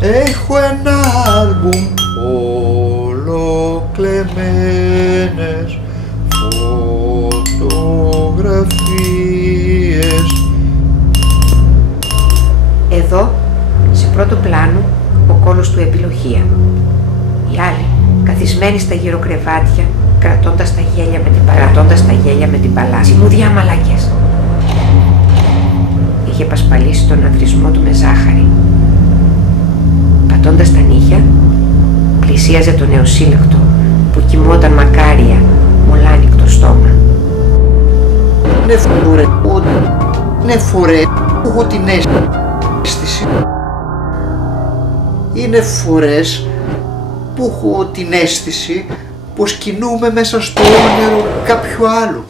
Έχω ένα άλμπουμ ολοκλεμμένες φωτογραφίες. Εδώ, σε πρώτο πλάνο, ο κόλος του Επιλοχία. Οι άλλοι, καθισμένοι στα γύρω κρεβάτια, κρατώντας τα γέλια με την παλά. Τσιμουδιά μαλακές. Είχε πασπαλίσει τον ανδρισμό του με ζάχαρη. Πατώντας τα νύχια, πλησίαζε το νεοσύλλεκτο που κοιμόταν μακάρια, μολάνικτο στόμα. Είναι φορές που έχω την αίσθηση. Είναι φορές που έχω την αίσθηση πως κινούμαι μέσα στο όνειρο κάποιου άλλου.